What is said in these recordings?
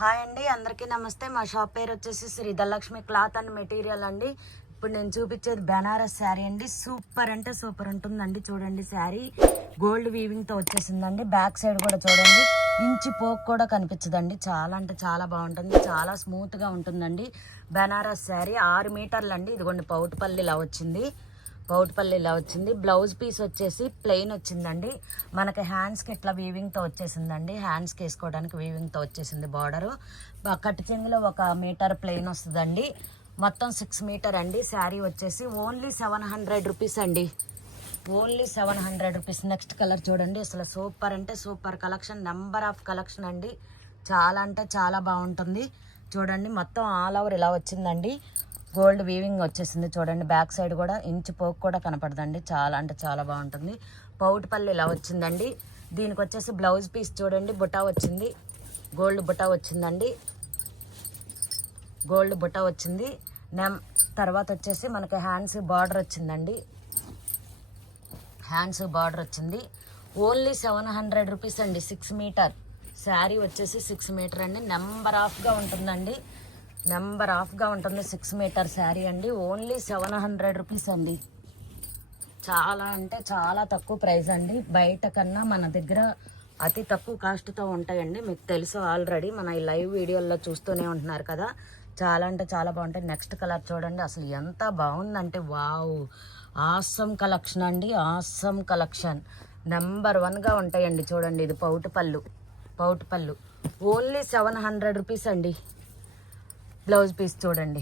Hi అండి, అందరికీ నమస్తే. మా షాప్ పేరు వచ్చేసి Shri Dhanalakshmi cloth and material అండి. ఇప్పుడు నేను చూపించేది బెనారస్ శారీ అండి. సూపర్ అంటే సూపర్ ఉంటుందండి. చూడండి, శారీ గోల్డ్ వీవింగ్ తో వచ్చేసిందండి. బ్యాక్ సైడ్ కూడా చూడండి, ఇంచి పోక్ కూడా కనిపించదండి. చాలా అంటే చాలా బాగుంటుంది, చాలా స్మూత్ గా ఉంటుందండి. బెనారస్ శారీ 6 మీటర్లు అండి. ఇదిగోండి, పౌటుపల్లి ఇలా వచ్చింది. బ్లౌజ్ పీస్ వచ్చేసి ప్లెయిన్ వచ్చిందండి. మనకి హ్యాండ్స్కి ఇట్లా వీవింగ్తో వచ్చేసిందండి. హ్యాండ్స్కి వేసుకోవడానికి వీవింగ్తో వచ్చేసింది. బార్డరు కట్ చెంగులో 1 మీటర్ ప్లెయిన్ వస్తుందండి. మొత్తం 6 మీటర్ అండి. శారీ వచ్చేసి ఓన్లీ 700 రూపీస్ అండి. Only 700 rupees. నెక్స్ట్ కలర్ చూడండి, అసలు సూపర్ అంటే super collection, number of collection అండి. చాలా అంటే చాలా బాగుంటుంది. చూడండి, మొత్తం ఆల్ ఓవర్ ఇలా వచ్చిందండి. గోల్డ్ వీవింగ్ వచ్చేసింది. చూడండి, బ్యాక్ సైడ్ కూడా ఇంచు పోక్ కూడా కనపడదండి. చాలా అంటే చాలా బాగుంటుంది. పౌటుపల్లి ఇలా వచ్చిందండి. దీనికి వచ్చేసి బ్లౌజ్ పీస్ చూడండి, బుటా వచ్చింది. గోల్డ్ బుటా వచ్చిందండి. గోల్డ్ బుటా వచ్చింది. తర్వాత వచ్చేసి మనకి హ్యాండ్స్ బార్డర్ వచ్చిందండి. హ్యాండ్స్ బార్డర్ వచ్చింది. ఓన్లీ 700 రూపీస్ అండి. 6 మీటర్ శారీ వచ్చేసి 6 మీటర్ అండి. నెంబర్ ఆఫ్గా ఉంటుందండి. నెంబర్ ఆఫ్గా ఉంటుంది. 6 మీటర్ శారీ అండి. ఓన్లీ 700 రూపీస్ అండి. చాలా అంటే చాలా తక్కువ ప్రైస్ అండి. బయట కన్నా మన దగ్గర అతి తక్కువ కాస్ట్తో ఉంటాయండి. మీకు తెలుసు ఆల్రెడీ, మన ఈ లైవ్ వీడియోల్లో చూస్తూనే ఉంటున్నారు కదా. చాలా అంటే చాలా బాగుంటాయి. నెక్స్ట్ కలర్ చూడండి, అసలు ఎంత బాగుందంటే వావ్, ఆసమ్ కలెక్షన్ అండి. ఆసమ్ కలెక్షన్ నెంబర్ 1గా ఉంటాయండి. చూడండి, ఇది పౌటుపల్లు ఓన్లీ 700 రూపీస్ అండి. బ్లౌజ్ పీస్ చూడండి,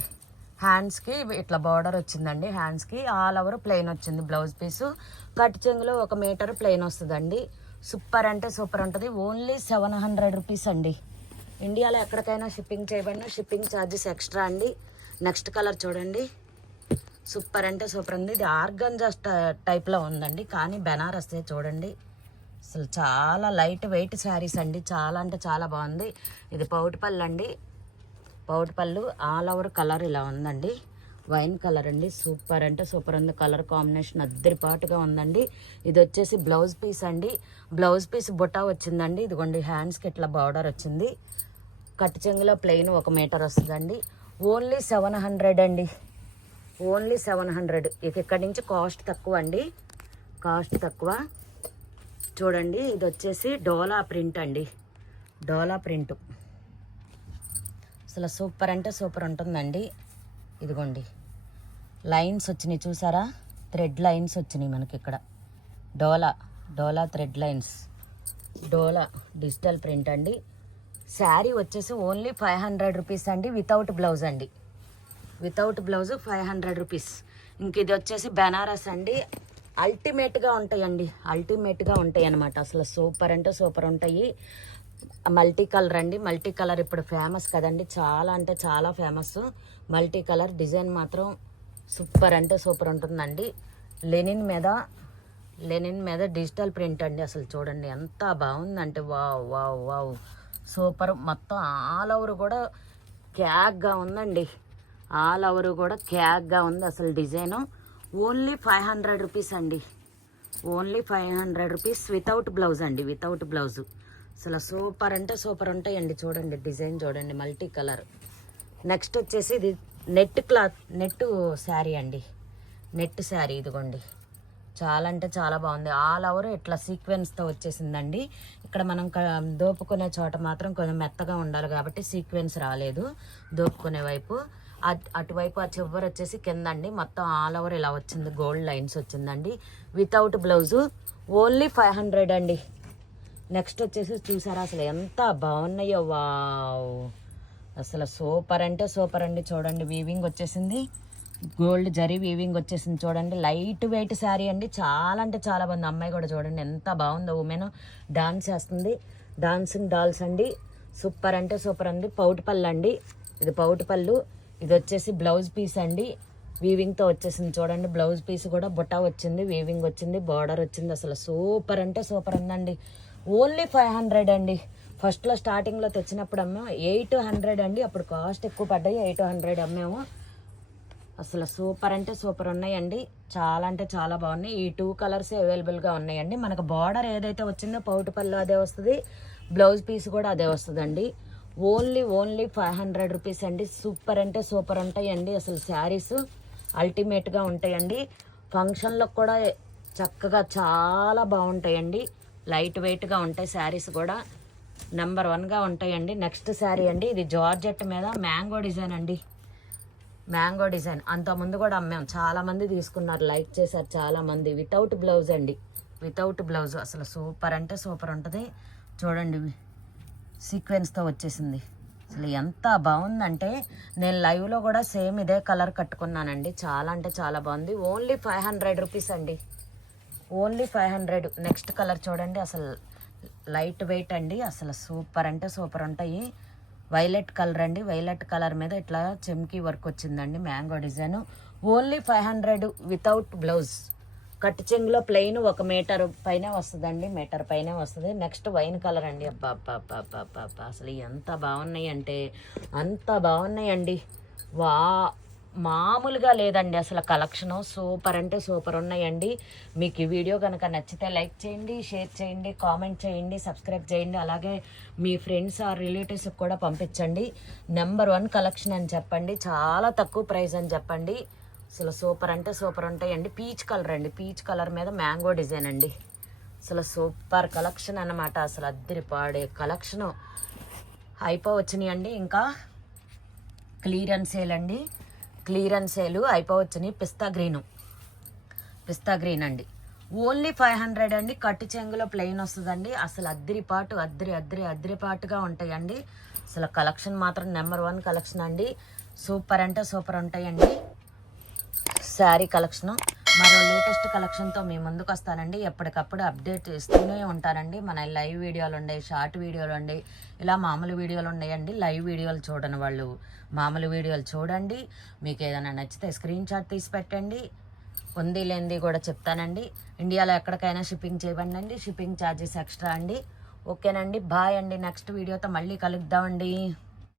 హ్యాండ్స్కి ఇట్లా బార్డర్ వచ్చిందండి. హ్యాండ్స్కి ఆల్ ఓవర్ ప్లెయిన్ వచ్చింది. బ్లౌజ్ పీసు కట్ చెంగులో 1 మీటర్ ప్లెయిన్ వస్తుందండి. సూపర్ అంటే సూపర్ ఉంటుంది. ఓన్లీ 700 రూపీస్ అండి. ఇండియాలో ఎక్కడికైనా షిప్పింగ్ చేయబడిన షిప్పింగ్ ఛార్జెస్ ఎక్స్ట్రా అండి. నెక్స్ట్ కలర్ చూడండి, సూపర్ అంటే సూపర్ ఉంది. ఇది ఆర్గంజా టైప్లో ఉందండి, కానీ బెనారస్ చూడండి. అసలు చాలా లైట్ వెయిట్ శారీస్ అండి. చాలా అంటే చాలా బాగుంది. ఇది పౌటుపల్లి అండి. పౌటుపల్లు ఆల్ ఓవర్ కలర్ ఇలా ఉందండి. వైన్ కలర్ అండి. సూపర్ అంటే సూపర్ ఉంది. కలర్ కాంబినేషన్ అద్దరిపాటుగా ఉందండి. ఇది వచ్చేసి బ్లౌజ్ పీస్ అండి. బ్లౌజ్ పీస్ బుటా వచ్చిందండి. ఇదిగోండి, హ్యాండ్స్కి ఇట్లా బార్డర్ వచ్చింది. కట్ చెంగులో ప్లెయిన్ 1 మీటర్ వస్తుందండి. ఓన్లీ 700 అండి. ఓన్లీ 700. ఇక్కడి నుంచి కాస్ట్ తక్కువ అండి. కాస్ట్ తక్కువ. చూడండి, ఇది వచ్చేసి డోలా ప్రింట్ అండి. డోలా ప్రింట్ అసలు సూపర్ అంటే సూపర్ ఉంటుందండి. ఇదిగోండి, లైన్స్ వచ్చినాయి చూసారా, థ్రెడ్ లైన్స్ వచ్చినాయి మనకి ఇక్కడ. డోలా థ్రెడ్ లైన్స్. డోలా డిజిటల్ ప్రింట్ అండి. శారీ వచ్చేసి ఓన్లీ 500 రూపీస్ అండి. వితౌట్ బ్లౌజ్ అండి. Without blouse 500 rupees. ఇంక ఇది వచ్చేసి బెనారస్ అండి. అల్టిమేట్గా ఉంటాయండి. అల్టిమేట్గా ఉంటాయి అన్నమాట. అసలు సూపర్ అంటే సూపర్ ఉంటాయి. మల్టీ కలర్ అండి. మల్టీ కలర్ ఇప్పుడు ఫేమస్ కదండి. చాలా అంటే చాలా ఫేమస్. మల్టీ కలర్ డిజైన్ మాత్రం సూపర్ అంటే సూపర్ ఉంటుందండి. లెనిన్ మీద డిజిటల్ ప్రింట్ అండి. అసలు చూడండి ఎంత బాగుందంటే వావ్ వావ్ వావ్, సూపర్. మొత్తం ఆల్ ఓవర్ కూడా క్యాగ్గా ఉందండి. ఆల్ ఓవర్ కూడా క్యాగ్గా ఉంది అసలు డిజైను. ఓన్లీ 500 రూపీస్ అండి. ఓన్లీ 500 రూపీస్ వితౌట్ బ్లౌజ్ అండి. Without blouse. అసలు సూపర్ అంటే సూపర్ ఉంటాయండి. చూడండి, డిజైన్ చూడండి, మల్టీ కలర్. నెక్స్ట్ వచ్చేసి ఇది నెట్ శారీ అండి. నెట్ శారీ ఇదిగోండి. చాలా అంటే చాలా బాగుంది. ఆల్ ఓవర్ ఇట్లా సీక్వెన్స్తో వచ్చేసిందండి. ఇక్కడ మనం దోపుకునే చోట మాత్రం కొంచెం మెత్తగా ఉండాలి కాబట్టి సీక్వెన్స్ రాలేదు దోపుకునే వైపు. అటువైపు ఆ చివరి వచ్చేసి కింద అండి. మొత్తం ఆల్ ఓవర్ ఇలా వచ్చింది. గోల్డ్ లైన్స్ వచ్చిందండి. Without blouse. ఓన్లీ 500 అండి. నెక్స్ట్ వచ్చేసి చూసారా, అసలు ఎంత బాగున్నాయో వావ్, అసలు సూపర్ అంటే సూపర్ అండి. చూడండి, వీవింగ్ వచ్చేసింది. గోల్డ్ జరీ వీవింగ్ వచ్చేసింది. చూడండి, లైట్ వెయిట్ శారీ అండి. చాలా అంటే చాలా బాగుంది. అమ్మాయి కూడా చూడండి ఎంత బాగుందో. ఉమెన్ డాన్స్ చేస్తుంది. డాన్సింగ్ డాల్స్ అండి. సూపర్ అంటే సూపర్ ఉంది. పౌటుపల్లు అండి. ఇది పౌటుపల్లు. ఇది వచ్చేసి బ్లౌజ్ పీస్ అండి. వీవింగ్తో వచ్చేసింది. చూడండి, బ్లౌజ్ పీస్ కూడా బుటా వచ్చింది, వీవింగ్ వచ్చింది, బార్డర్ వచ్చింది. అసలు సూపర్ అంటే సూపర్ ఉందండి. ఓన్లీ 500 అండి. ఫస్ట్లో స్టార్టింగ్లో తెచ్చినప్పుడు అమ్మాము 800 అండి. అప్పుడు కాస్ట్ ఎక్కువ పడ్డాయి. 800 అమ్మాము. అసలు సూపర్ అంటే సూపర్ ఉన్నాయండి. చాలా అంటే చాలా బాగున్నాయి. ఈ 2 కలర్స్ అవైలబుల్గా ఉన్నాయండి. మనకు బార్డర్ ఏదైతే వచ్చిందో పౌటుపల్లి అదే వస్తుంది. బ్లౌజ్ పీస్ కూడా అదే వస్తుందండి. ఓన్లీ 500 రూపీస్ అండి. సూపర్ అంటే సూపర్ ఉంటాయండి అసలు శారీస్, అల్టిమేట్గా ఉంటాయండి. ఫంక్షన్లకు కూడా చక్కగా చాలా బాగుంటాయండి. లైట్ వెయిట్గా ఉంటాయి శారీస్ కూడా, నెంబర్ 1గా ఉంటాయండి. నెక్స్ట్ శారీ అండి, ఇది జార్జెట్ మీద మ్యాంగో డిజైన్ అండి. మ్యాంగో డిజైన్ అంతకుముందు కూడా అమ్మాం, చాలామంది తీసుకున్నారు, లైక్ చేశారు చాలామంది. వితౌట్ బ్లౌజ్ అండి, వితౌట్ బ్లౌజ్. అసలు సూపర్ అంటే సూపర్ ఉంటుంది. చూడండి సీక్వెన్స్తో వచ్చేసింది. అసలు ఎంత బాగుందంటే నేను లైవ్లో కూడా సేమ్ ఇదే కలర్ కట్టుకున్నానండి. చాలా అంటే చాలా బాగుంది. ఓన్లీ 500 రూపీస్ అండి, ఓన్లీ 500. నెక్స్ట్ కలర్ చూడండి, అసలు లైట్ వెయిట్ అండి. అసలు సూపర్ అంటే సూపర్ ఉంటాయి. వైలెట్ కలర్ అండి, వైలెట్ కలర్ మీద ఇట్లా చెమ్కీ వర్క్ వచ్చిందండి, mango design. Only 500 without blouse. Cut చెంగులో ప్లెయిన్ 1 మీటర్ పైన వస్తుందండి, మీటర్ పైన వస్తుంది. నెక్స్ట్ వైన్ కలర్ అండి. అబ్బా అబ్బా అబ్బా అబ్బా అబ్బా అబ్బా, అసలు ఎంత బాగున్నాయి అంటే అంత బాగున్నాయండి. మామూలుగా లేదండి అసలు కలెక్షను. సూపర్ అంటే సూపర్ ఉన్నాయండి. మీకు ఈ వీడియో కనుక నచ్చితే లైక్ చేయండి, షేర్ చేయండి, కామెంట్ చేయండి, సబ్స్క్రైబ్ చేయండి. అలాగే మీ ఫ్రెండ్స్ ఆర్ రిలేటివ్స్కి కూడా పంపించండి. నెంబర్ 1 కలెక్షన్ అని చెప్పండి, చాలా తక్కువ ప్రైస్ అని చెప్పండి. అసలు సూపర్ అంటే సూపర్ ఉంటాయండి. పీచ్ కలర్ అండి, పీచ్ కలర్ మీద మ్యాంగో డిజైన్ అండి. అసలు సూపర్ కలెక్షన్ అన్నమాట. అసలు అద్దరిపాడే కలెక్షను అయిపోవచ్చినాయండి. ఇంకా క్లియరెన్స్ సేల్ అండి, క్లియరెన్స్ సేలు అయిపోవచ్చినాయి. పిస్తా గ్రీన్ అండి. ఓన్లీ 500 అండి. కట్టు చెంగులో ప్లెయిన్ వస్తుందండి. అసలు అద్దరిపాటుగా ఉంటాయండి. అసలు కలెక్షన్ మాత్రం నెంబర్ 1 కలెక్షన్ అండి. సూపర్ అంటే సూపర్ ఉంటాయండి శారీ కలెక్షను. మరో లేటెస్ట్ కలెక్షన్తో మీ ముందుకు వస్తానండి. ఎప్పటికప్పుడు అప్డేట్ ఇస్తూనే ఉంటానండి. మన లైవ్ వీడియోలు ఉన్నాయి, షార్ట్ వీడియోలు ఉన్నాయి, ఇలా మామూలు వీడియోలు ఉన్నాయండి. లైవ్ వీడియోలు చూడని వాళ్ళు మామూలు వీడియోలు చూడండి. మీకు ఏదైనా నచ్చితే స్క్రీన్ షాట్ తీసి పెట్టండి. ఉంది లేనిది కూడా చెప్తానండి. ఇండియాలో ఎక్కడికైనా షిప్పింగ్ చేయబండి అండి, షిప్పింగ్ ఛార్జెస్ ఎక్స్ట్రా అండి. ఓకేనండి, బాయ్ అండి. నెక్స్ట్ వీడియోతో మళ్ళీ కలుద్దామండి.